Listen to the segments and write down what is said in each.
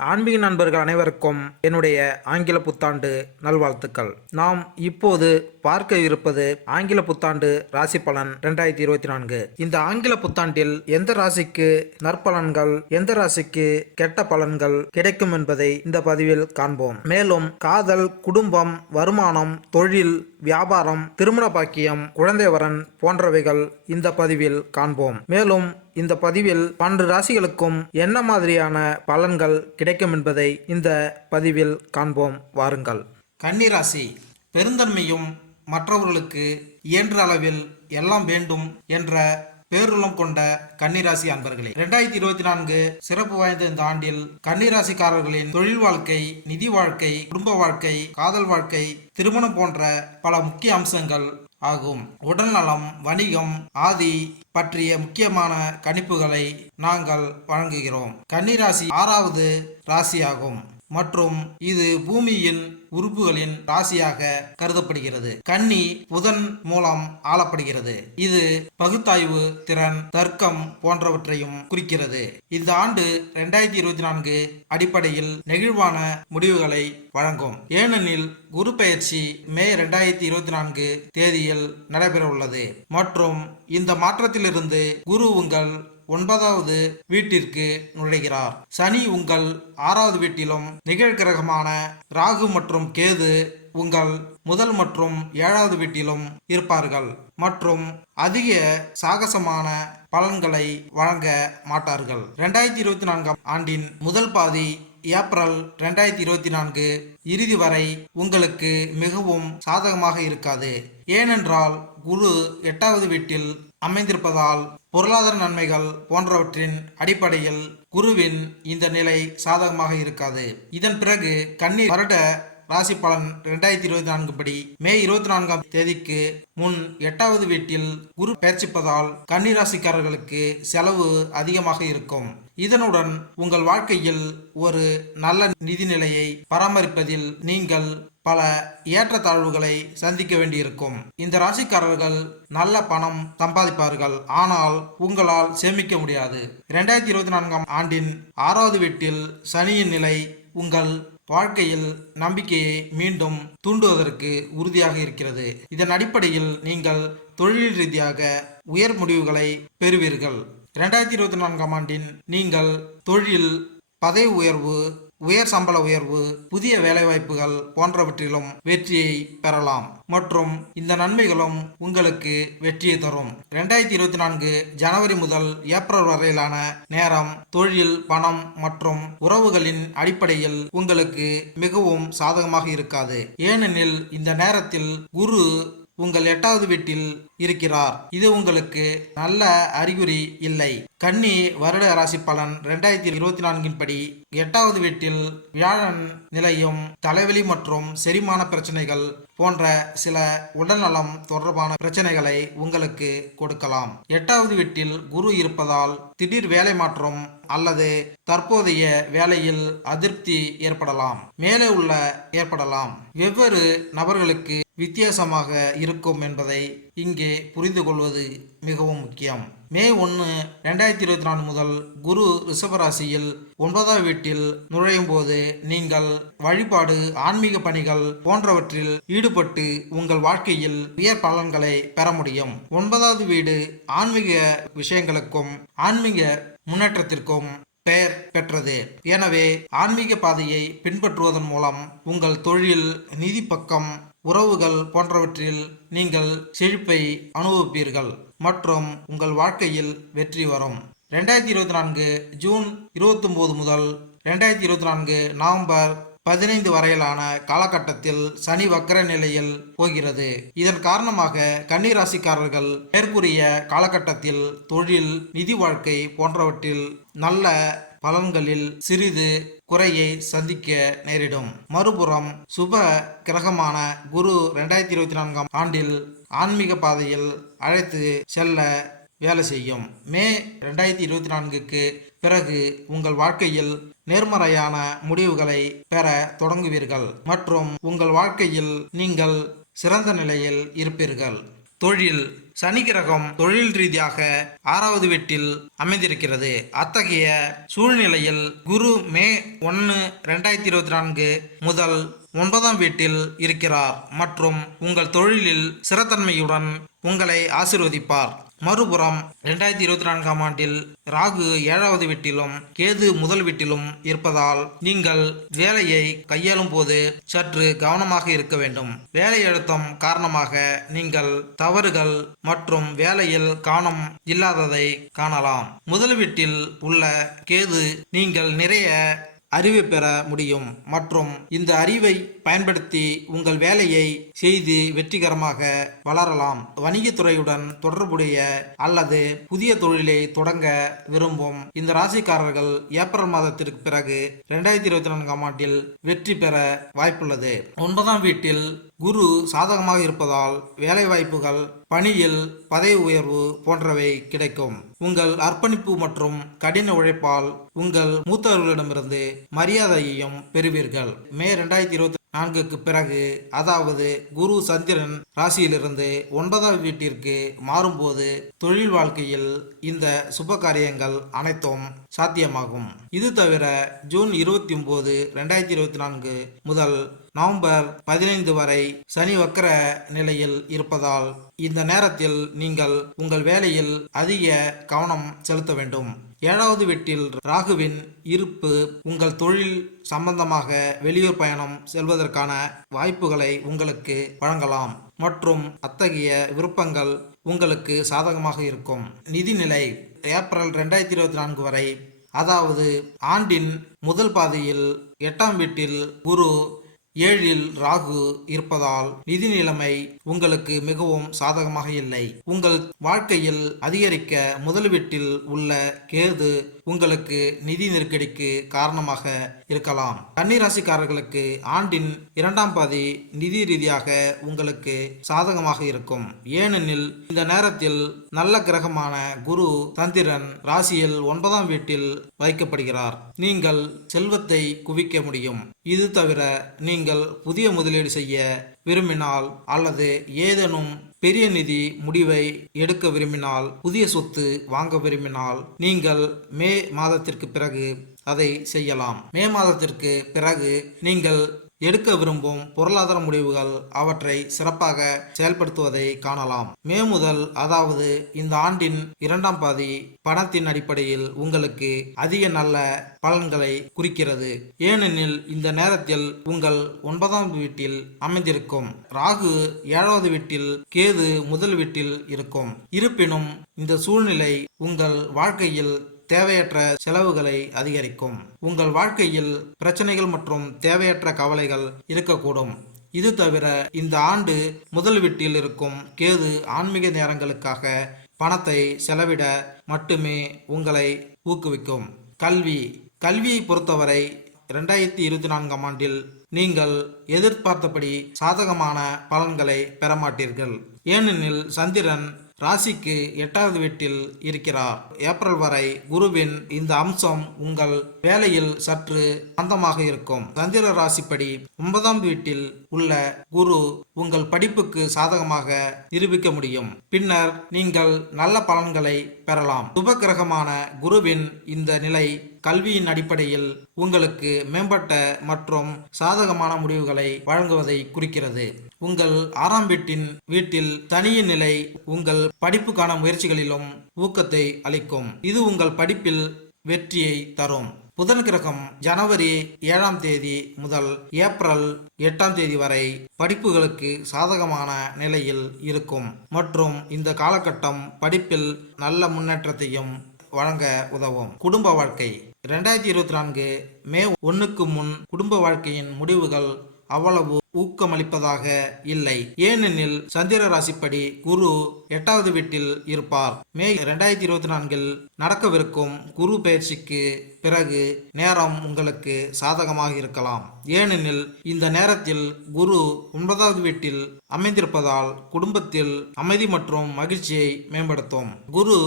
ஆன்மீக நண்பர்கள் அனைவருக்கும் என்னுடைய ஆங்கில புத்தாண்டு நல்வாழ்த்துக்கள். நாம் இப்போது பார்க்க இருப்பது ஆங்கில புத்தாண்டு ராசி பலன் 2024. இந்த ஆங்கில புத்தாண்டில் எந்த ராசிக்கு நற்பலன்கள், எந்த ராசிக்கு கெட்ட பலன்கள் கிடைக்கும் என்பதை இந்த பதிவில் காண்போம். மேலும் காதல், குடும்பம், வருமானம், தொழில், வியாபாரம், திருமண பாக்கியம், குழந்தை வரன் போன்றவைகள் இந்த பதிவில் காண்போம். மேலும் இந்த பதிவில் 12 ராசிகளுக்கும் என்ன மாதிரியான பலன்கள் கிடைக்கும் என்பதை இந்த பதிவில் காண்போம். வாருங்கள். கன்னி ராசி. பெருந்தன்மையும் மற்றவர்களுக்கு இயன்ற அளவில் எல்லாம் வேண்டும் என்ற பேருள்ளம் கொண்ட கன்னிராசி அன்பர்களே, 2024 சிறப்பு வாய்ந்த இந்த ஆண்டில் கன்னிராசிக்காரர்களின் தொழில் வாழ்க்கை, நிதி வாழ்க்கை, குடும்ப வாழ்க்கை, காதல் வாழ்க்கை, திருமணம் போன்ற பல முக்கிய அம்சங்கள் ஆகும். உடல்நலம், வணிகம் ஆதி பற்றிய முக்கியமான கணிப்புகளை நாங்கள் வழங்குகிறோம். கன்னிராசி 6வது ராசியாகும் மற்றும் இது பூமியின் உறுப்புகளின் ராசியாக கருதப்படுகிறது. கன்னி புதன் மூலம் ஆளப்படுகிறது. இது பகுத்தாய்வு திறன், தர்க்கம் போன்றவற்றையும் குறிக்கிறது. இந்த ஆண்டு 2024 அடிப்படையில் நெகிழ்வான முடிவுகளை வழங்கும். ஏனெனில் குரு பெயர்ச்சி மே 2024 தேதியில் நடைபெற உள்ளது மற்றும் இந்த மாற்றத்திலிருந்து குரு உங்கள் 9வது வீட்டிற்கு நுழைகிறார். சனி உங்கள் 6வது வீட்டிலும், நிகழ்கிரகமான ராகு மற்றும் கேது உங்கள் முதல் மற்றும் 7வது வீட்டிலும் இருப்பார்கள் மற்றும் அதிக சாகசமான பலன்களை வழங்க மாட்டார்கள். 2024 ஆண்டின் முதல் பாதி ஏப்ரல் 2024 இறுதி வரை உங்களுக்கு மிகவும் சாதகமாக இருக்காது. ஏனென்றால் குரு 8வது வீட்டில் அமைந்திருப்பதால் பொருளாதார நன்மைகள் போன்றவற்றின் அடிப்படையில் குருவின் இந்த நிலை சாதகமாக இருக்காது. இதன் பிறகு கன்னி வருட ராசி பலன் 2024 படி மே 24ஆம் தேதிக்கு முன் 8வது வீட்டில் குரு பெயர்ச்சிப்பதால் கன்னிராசிக்காரர்களுக்கு செலவு அதிகமாக இருக்கும். இதனுடன் உங்கள் வாழ்க்கையில் ஒரு நல்ல நிதிநிலையை பராமரிப்பதில் நீங்கள் பல ஏற்றத்தாழ்வுகளை சந்திக்க வேண்டியிருக்கும். இந்த ராசிக்காரர்கள் நல்ல பணம் சம்பாதிப்பார்கள், ஆனால் உங்களால் சேமிக்க முடியாது. 2024ஆம் ஆண்டின் 6வது வீட்டில் சனியின் நிலை உங்கள் வாழ்க்கையில் நம்பிக்கையை மீண்டும் தூண்டுவதற்கு உறுதியாக இருக்கிறது. இதன் அடிப்படையில் நீங்கள் தொழில் ரீதியாக உயர் முடிவுகளை பெறுவீர்கள். 2024ஆம் ஆண்டின் நீங்கள் தொழில், பதவி உயர்வு, உயர் சம்பள உயர்வு, புதிய வேலைவாய்ப்புகள் போன்றவற்றிலும் வெற்றியை பெறலாம் மற்றும் இந்த நன்மைகளும் உங்களுக்கு வெற்றியை தரும். 2024 ஜனவரி முதல் ஏப்ரல் வரையிலான நேரம் தொழில், பணம் மற்றும் உறவுகளின் அடிப்படையில் உங்களுக்கு மிகவும் சாதகமாக இருக்காது. ஏனெனில் இந்த நேரத்தில் குரு உங்கள் 8வது வீட்டில் இருக்கிறார். இது உங்களுக்கு நல்ல அறிகுறி இல்லை. கன்னி வருட ராசி பலன் 2024 படி 8வது வீட்டில் வியாழன் நிலையும் தலைவலி மற்றும் செரிமான பிரச்சனைகள் போன்ற சில உடல்நலம் தொடர்பான பிரச்சனைகளை உங்களுக்கு கொடுக்கலாம். 8வது வீட்டில் குரு இருப்பதால் திடீர் வேலை மாற்றம் அல்லது தற்போதைய வேலையில் அதிருப்தி ஏற்படலாம். மேலே உள்ள ஏற்படலாம். வெவ்வேறு நபர்களுக்கு வித்தியாசமாக இருக்கும் என்பதை இங்கே புரிந்து கொள்வது மிகவும் முக்கியம். மே 1, 2024 முதல் குரு ரிஷபராசியில் 9வது வீட்டில் நுழையும் போது நீங்கள் வழிபாடு, ஆன்மீக பணிகள் போன்றவற்றில் ஈடுபட்டு உங்கள் வாழ்க்கையில் உயர் பலன்களை பெற முடியும். 9வது வீடு ஆன்மீக விஷயங்களுக்கும் ஆன்மீக முன்னேற்றத்திற்கும் பெயர் பெற்றது. எனவே ஆன்மீக பாதையை பின்பற்றுவதன் மூலம் உங்கள் தொழில், நிதி பக்கம், உறவுகள் போன்றவற்றில் நீங்கள் செழிப்பை அனுபவிப்பீர்கள் மற்றும் உங்கள் வாழ்க்கையில் வெற்றி வரும். 2024 ஜூன் 29 முதல் 2024 நவம்பர் 15 வரையிலான காலகட்டத்தில் சனி வக்கர நிலையில் போகிறது. இதன் காரணமாக கன்னிராசிக்காரர்கள் மேற்கூறிய காலகட்டத்தில் தொழில், நிதி வாழ்க்கை போன்றவற்றில் நல்ல பலன்களில் சிறிது குறையை சந்திக்க நேரிடும். மறுபுறம் சுப கிரகமான குரு 2024ஆம் ஆண்டில் ஆன்மீக பாதையில் அழைத்து செல்ல வேலை செய்யும். மே 2024க்கு பிறகு உங்கள் வாழ்க்கையில் நேர்மறையான முடிவுகளை பெற தொடங்குவீர்கள் மற்றும் உங்கள் வாழ்க்கையில் நீங்கள் சிறந்த நிலையில் இருப்பீர்கள். தொழில் சனி கிரகம் தொழில் ரீதியாக 6வது வீட்டில் அமைந்திருக்கிறது. அத்தகைய சூழ்நிலையில் குரு மே 1, 2024 முதல் 9ஆம் வீட்டில் இருக்கிறார் மற்றும் உங்கள் தொழிலில் ஸ்திரத்தன்மையுடன் உங்களை ஆசீர்வதிப்பார். மறுபுறம் 2024ஆம் ஆண்டில் ராகு 7வது வீட்டிலும் கேது முதல் வீட்டிலும் இருப்பதால் நீங்கள் வேலையை கையாளும் போது சற்று கவனமாக இருக்க வேண்டும். வேலை அழுத்தம் காரணமாக நீங்கள் தவறுகள் மற்றும் வேலையில் கவனம் இல்லாததை காணலாம். முதல் வீட்டில் உள்ள கேது நீங்கள் நிறைய அறிவை பெற முடியும் மற்றும் இந்த அறிவை பயன்படுத்தி உங்கள் வேலையை செய்து வெற்றிகரமாக வளரலாம். வணிகத்துறையுடன் தொடர்புடைய அல்லது புதிய தொழிலை தொடங்க விரும்பும் இந்த ராசிக்காரர்கள் ஏப்ரல் மாதத்திற்கு பிறகு 2024ஆம் ஆண்டில் வெற்றி பெற வாய்ப்புள்ளது. 9ஆம் வீட்டில் குரு சாதகமாக இருப்பதால் வேலை வாய்ப்புகள், பணியில் பதவி உயர்வு போன்றவை கிடைக்கும். உங்கள் அர்ப்பணிப்பு மற்றும் கடின உழைப்பால் உங்கள் மூத்தவர்களிடமிருந்து மரியாதையையும் பெறுவீர்கள். மே 2024க்கு பிறகு, அதாவது குரு சந்திரன் ராசியிலிருந்து 9ஆம் வீட்டிற்கு மாறும்போது தொழில் வாழ்க்கையில் இந்த சுப காரியங்கள் அனைத்தும் சாத்தியமாகும். இது தவிர ஜூன் 29, 2024 முதல் நவம்பர் 15 வரை சனி வக்கர நிலையில் இருப்பதால் இந்த நேரத்தில் நீங்கள் உங்கள் வேலையில் அதிக கவனம் செலுத்த வேண்டும். 7வது வீட்டில் ராகுவின் இருப்பு உங்கள் தொழில் சம்பந்தமாக வெளியூர் பயணம் செல்வதற்கான வாய்ப்புகளை உங்களுக்கு வழங்கலாம் மற்றும் அத்தகைய விருப்பங்கள் உங்களுக்கு சாதகமாக இருக்கும். நிதிநிலை ஏப்ரல் 2024 வரை, அதாவது ஆண்டின் முதல் பாதியில் 8ஆம் வீட்டில் குரு 7ல் ராகு இருப்பதால் நிதி நிலைமை உங்களுக்கு மிகவும் சாதகமாக இல்லை. உங்கள் வாழ்க்கையில் அதிகரிக்க முதல் வீட்டில் உள்ள கேது உங்களுக்கு நிதி நெருக்கடிக்கு காரணமாக இருக்கலாம். கன்னி ராசிக்காரர்களுக்கு ஆண்டின் 2ஆம் பாதி நிதி ரீதியாக உங்களுக்கு சாதகமாக இருக்கும். ஏனெனில் இந்த நேரத்தில் நல்ல கிரகமான குரு சந்திரன் ராசியில் 9ஆம் வீட்டில் வைக்கப்படுகிறார். நீங்கள் செல்வத்தை குவிக்க முடியும். இது தவிர நீங்கள் புதிய முதலீடு செய்ய விரும்பினால் அல்லது ஏதேனும் பெரிய நிதி முடிவை எடுக்க விரும்பினால், புதிய சொத்து வாங்க விரும்பினால் நீங்கள் மே மாதத்திற்கு பிறகு அதை செய்யலாம். மே மாதத்திற்கு பிறகு நீங்கள் எடுக்க விரும்பும் பொருளாதார முடிவுகள் அவற்றை சிறப்பாக செயல்படுத்துவதை காணலாம். மே முதல், அதாவது இந்த ஆண்டின் 2ஆம் பாதி பணத்தின் அடிப்படையில் உங்களுக்கு அதிக நல்ல பலன்களை குறிக்கிறது. ஏனெனில் இந்த நேரத்தில் உங்கள் 9ஆம் வீட்டில் அமைந்திருக்கும் ராகு 7வது வீட்டில், கேது முதல் வீட்டில் இருக்கும். இருப்பினும் இந்த சூழ்நிலை உங்கள் வாழ்க்கையில் தேவையற்ற செலவுகளை அதிகரிக்கும். உங்கள் வாழ்க்கையில் பிரச்சனைகள் மற்றும் தேவையற்ற கவலைகள் இருக்கக்கூடும். இது தவிர இந்த ஆண்டு முதல் வீட்டில் இருக்கும் கேது ஆன்மீக நேரங்களுக்காக பணத்தை செலவிட மட்டுமே உங்களை ஊக்குவிக்கும். கல்வியை பொறுத்தவரை 2024ஆம் ஆண்டில் நீங்கள் எதிர்பார்த்தபடி சாதகமான பலன்களை பெறமாட்டீர்கள். ஏனெனில் சந்திரன் ராசிக்கு 8வது வீட்டில் இருக்கிறார். ஏப்ரல் வரை குருவின் இந்த அம்சம் உங்கள் வேலையில் சற்று மந்தமாக இருக்கும். சந்திர ராசிப்படி 9ஆம் வீட்டில் உள்ள குரு உங்கள் படிப்புக்கு சாதகமாக நிரூபிக்க முடியும். பின்னர் நீங்கள் நல்ல பலன்களை பெறலாம். சுப கிரகமான குருவின் இந்த நிலை கல்வியின் அடிப்படையில் உங்களுக்கு மேம்பட்ட மற்றும் சாதகமான முடிவுகளை வழங்குவதை குறிக்கிறது. உங்கள் 6ஆம் வீட்டில் தனியின் நிலை உங்கள் படிப்புக்கான முயற்சிகளிலும் ஊக்கத்தை அளிக்கும். இது உங்கள் படிப்பில் வெற்றியை தரும். புதன் கிரகம் ஜனவரி 7ஆம் தேதி முதல் ஏப்ரல் 8ஆம் தேதி வரை படிப்புகளுக்கு சாதகமான நிலையில் இருக்கும் மற்றும் இந்த காலகட்டம் படிப்பில் நல்ல முன்னேற்றத்தையும் வழங்க உதவும். குடும்ப வாழ்க்கை 2024 மே 1க்கு முன் குடும்ப வாழ்க்கையின் முடிவுகள் அவ்வளவு ஊக்கமளிப்பதாக இல்லை. ஏனெனில் சந்திர ராசிப்படி குரு 8வது வீட்டில் இருப்பார். மே 2024 நடக்கவிருக்கும் குரு பயிற்சிக்கு பிறகு நேரம் உங்களுக்கு சாதகமாக இருக்கலாம். ஏனெனில் இந்த நேரத்தில் குரு 9வது வீட்டில் அமைந்திருப்பதால் குடும்பத்தில் அமைதி மற்றும் மகிழ்ச்சியை மேம்படுத்தும். குரு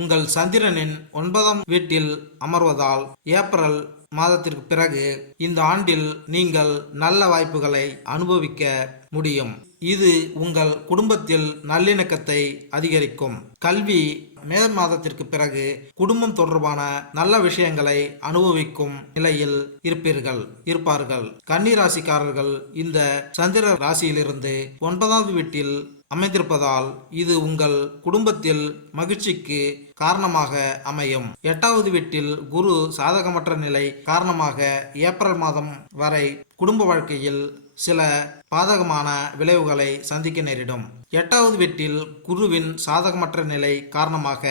உங்கள் சந்திரனின் 9ஆம் வீட்டில் அமர்வதால் ஏப்ரல் மாதத்திற்கு பிறகு இந்த ஆண்டில் நீங்கள் நல்ல வாய்ப்புகளை அனுபவிக்க முடியும். இது உங்கள் குடும்பத்தில் நல்லிணக்கத்தை அதிகரிக்கும். கல்வி மே மாதத்திற்கு பிறகு குடும்பம் தொடர்பான நல்ல விஷயங்களை அனுபவிக்கும் நிலையில் இருப்பார்கள். கன்னி ராசிக்காரர்கள் இந்த சந்திர ராசியிலிருந்து 9வது வீட்டில் அமைந்திருப்பதால் இது உங்கள் குடும்பத்தில் மகிழ்ச்சிக்கு காரணமாக அமையும். 8வது வீட்டில் குரு சாதகமற்ற நிலை காரணமாக ஏப்ரல் மாதம் வரை குடும்ப வாழ்க்கையில் சில பாதகமான விளைவுகளை சந்திக்க நேரிடும். 8வது வீட்டில் குருவின் சாதகமற்ற நிலை காரணமாக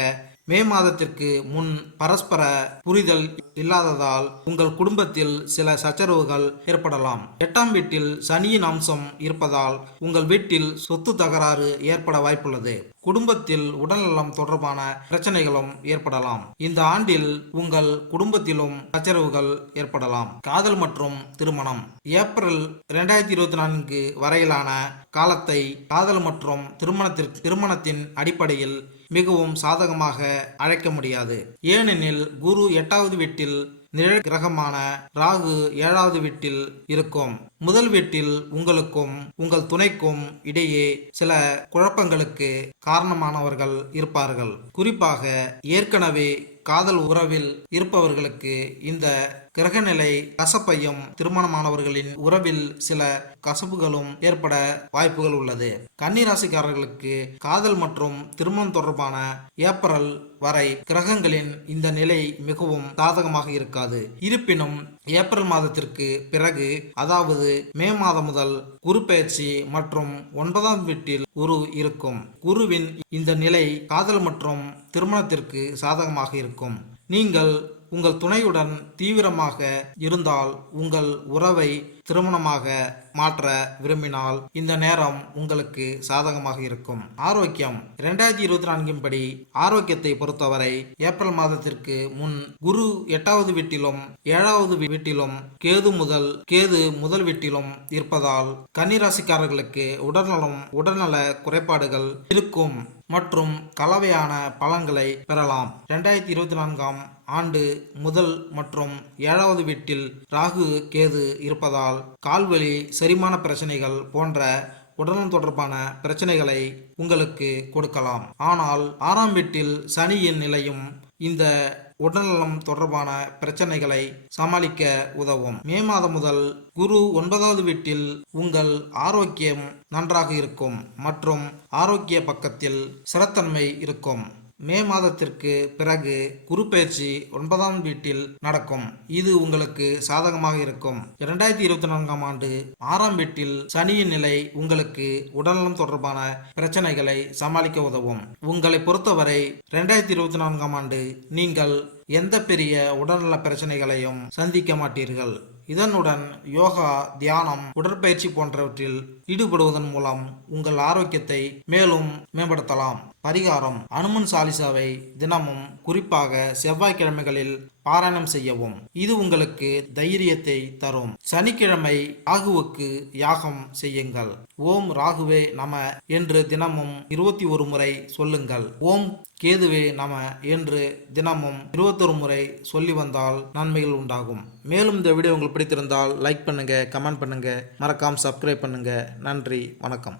மே மாதத்திற்கு முன் பரஸ்பர புரிதல் இல்லாததால் உங்கள் குடும்பத்தில் சில சச்சரவுகள் ஏற்படலாம். 8ஆம் வீட்டில் சனியின் அம்சம் இருப்பதால் உங்கள் வீட்டில் சொத்து தகராறு ஏற்பட வாய்ப்புள்ளது. குடும்பத்தில் உடல்நலம் தொடர்பான பிரச்சனைகளும் ஏற்படலாம். இந்த ஆண்டில் உங்கள் குடும்பத்திலும் சச்சரவுகள் ஏற்படலாம். காதல் மற்றும் திருமணம் ஏப்ரல் 2024 வரையிலான காலத்தை காதல் மற்றும் திருமணத்தின் அடிப்படையில் மிகவும் சாதகமாக அழைக்க முடியாது. ஏனெனில் குரு 8வது வீட்டில் நிழல் கிரகமான ராகு 7வது வீட்டில் இருக்கும். முதல் வீட்டில் உங்களுக்கும் உங்கள் துணைக்கும் இடையே சில குழப்பங்களுக்கு காரணமானவர்கள் இருப்பார்கள். குறிப்பாக ஏற்கனவே காதல் உறவில் இருப்பவர்களுக்கு இந்த கிரகநிலை கசப்பையும், திருமணமானவர்களின் உறவில் சில கசப்புகளும் ஏற்பட வாய்ப்புகள் உள்ளது. கன்னி ராசிக்காரர்களுக்கு காதல் மற்றும் திருமணம் தொடர்பான ஏப்ரல் வரை கிரகங்களின் இந்த நிலை மிகவும் சாதகமாக இருக்காது. இருப்பினும் ஏப்ரல் மாதத்திற்கு பிறகு, அதாவது மே மாதம் முதல் குரு பெயர்ச்சி மற்றும் 9ஆம் வீட்டில் குரு இருக்கும். குருவின் இந்த நிலை காதல் மற்றும் திருமணத்திற்கு சாதகமாக இருக்கும். நீங்கள் உங்கள் துணையுடன் தீவிரமாக இருந்தால் உங்கள் உறவை திருமணமாக மாற்ற விரும்பினால் இந்த நேரம் உங்களுக்கு சாதகமாக இருக்கும். ஆரோக்கியம் 2024 படி ஆரோக்கியத்தை பொறுத்தவரை ஏப்ரல் மாதத்திற்கு முன் குரு 8வது வீட்டிலும் 7வது வீட்டிலும் கேது முதல் வீட்டிலும் இருப்பதால் கன்னிராசிக்காரர்களுக்கு உடல்நல குறைபாடுகள் இருக்கும் மற்றும் கலவையான பலன்களை பெறலாம். 2024ஆம் ஆண்டு முதல் மற்றும் 7வது வீட்டில் ராகு கேது இருப்பதால் கால்வலி, செரிமான பிரச்சனைகள் போன்ற உடல்நலம் தொடர்பான பிரச்சனைகளை உங்களுக்கு கொடுக்கலாம். ஆனால் 6ஆம் வீட்டில் சனியின் நிலையும் இந்த உடல்நலம் தொடர்பான பிரச்சனைகளை சமாளிக்க உதவும். மே மாதம் முதல் குரு 9வது வீட்டில் உங்கள் ஆரோக்கியம் நன்றாக இருக்கும் மற்றும் ஆரோக்கிய பக்கத்தில் ஸ்திரத்தன்மை இருக்கும். மே மாதத்திற்கு பிறகு குரு பெயர்ச்சி 9ஆம் வீட்டில் நடக்கும். இது உங்களுக்கு சாதகமாக இருக்கும். 2024ஆம் ஆண்டு 6ஆம் வீட்டில் சனியின் நிலை உங்களுக்கு உடல்நலம் தொடர்பான பிரச்சனைகளை சமாளிக்க உதவும். உங்களை பொறுத்தவரை 2024ஆம் ஆண்டு நீங்கள் எந்த பெரிய உடல்நல பிரச்சனைகளையும் சந்திக்க மாட்டீர்கள். இதனுடன் யோகா, தியானம், உடற்பயிற்சி போன்றவற்றில் ஈடுபடுவதன் மூலம் உங்கள் ஆரோக்கியத்தை மேலும் மேம்படுத்தலாம். பரிகாரம்: அனுமன் சாலிசாவை தினமும், குறிப்பாக செவ்வாய்க்கிழமைகளில் பாராயணம் செய்யவும். இது உங்களுக்கு தைரியத்தை தரும். சனிக்கிழமை ராகுவுக்கு யாகம் செய்யுங்கள். ஓம் ராகுவே நம என்று தினமும் 21 முறை சொல்லுங்கள். ஓம் கேதுவே நம என்று தினமும் 21 முறை சொல்லி வந்தால் நன்மைகள் உண்டாகும். மேலும் இந்த வீடியோ உங்களுக்கு பிடித்திருந்தால் லைக் பண்ணுங்க, கமெண்ட் பண்ணுங்க, மறக்காம சப்ஸ்கிரைப் பண்ணுங்க. நன்றி, வணக்கம்.